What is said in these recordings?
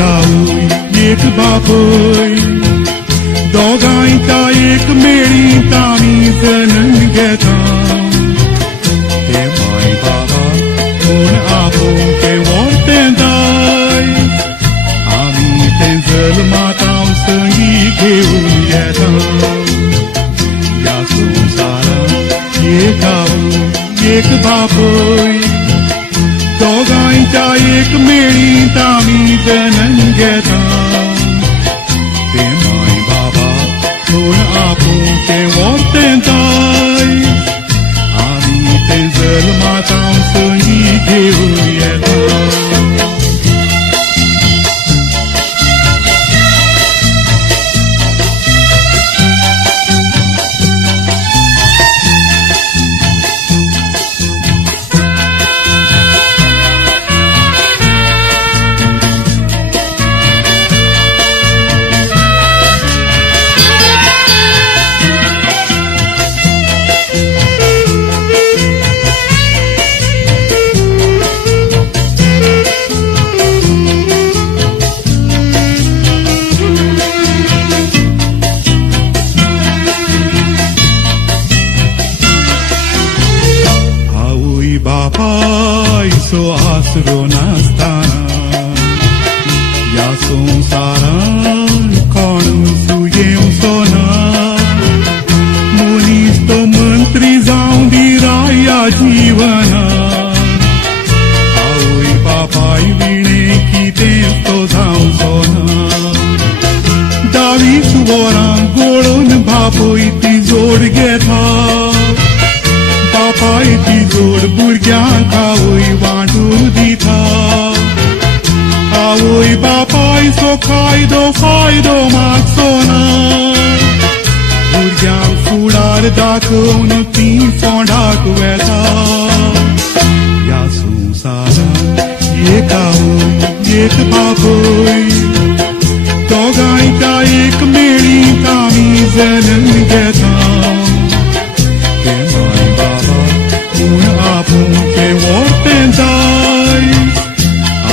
आवय एक बापय दोगांयच्या एक मेळी तांणी जणन घेता ते माय बाबा कोण आपोवन ते व्हरतें दाय आमी तें जल्मातांव संगी घेवन येता ह्या संवसारांत एक आवय एक बापय दोगांयच्या एक मेळींत आमी जणन घेता ते माय बाबा कोण आपोवन ते व्हरतें दाय आमी तें जल्मातांव संगी घेवन येता बापायचो आसरो नासतना ह्या संवसारांत कोण सुयेवचो ना मनीस तो मंत्री जावं दिराय ह्या जिवनांत आवय बापाय विणे कितें तो जावचो ना 22 वरां गोळोवन बापूय ती जोड घेता बापाय ती जोड भुरग्यांक आवय वांटून दिता आवय बापायचो कायदो फायदो मागचो ना भुरग्यांक फुडार दाखोवन ती फोंडाक वेता ह्या संवसारांत एक आवय एक बापूय दोगांयच्या एक मेळींत आमी जणन घेता कोण आपोवन ते व्हरतें दाय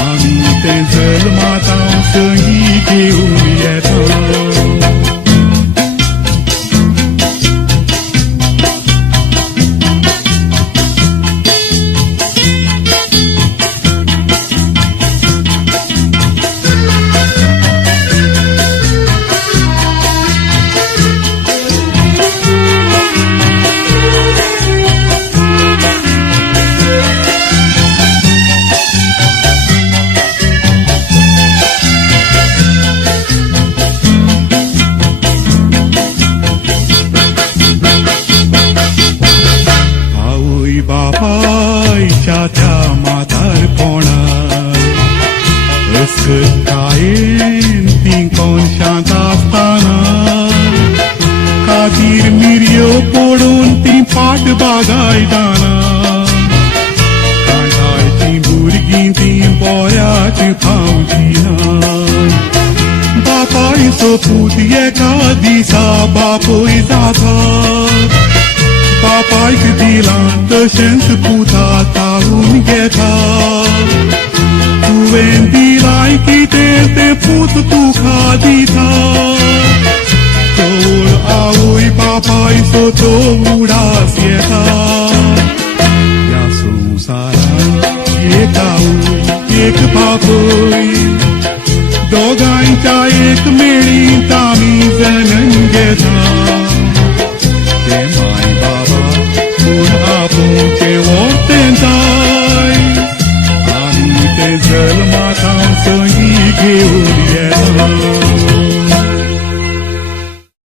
आमी तें जल्मातांव संगी घेवन येता बापायच्या त्या म्हातारपणांत अस्कतायेन ती कोनशांत आसतना खातीर मिरयो पडून ती पाट बागायताना कांठायची भुरगीं ती बोऱ्याची फावजीना बापायचो पूत एका दिसा बापूय जाता बापायक दिलां तशेंच पुता ताळून घेता तुवें दिलाय कितें तें पूत तुका दिता चोळ आवय बापायचो तो उडास येता ह्या संवसारांत एक आवय एक बापूय दोगांयच्या एक मेळींत आमी जणन घेता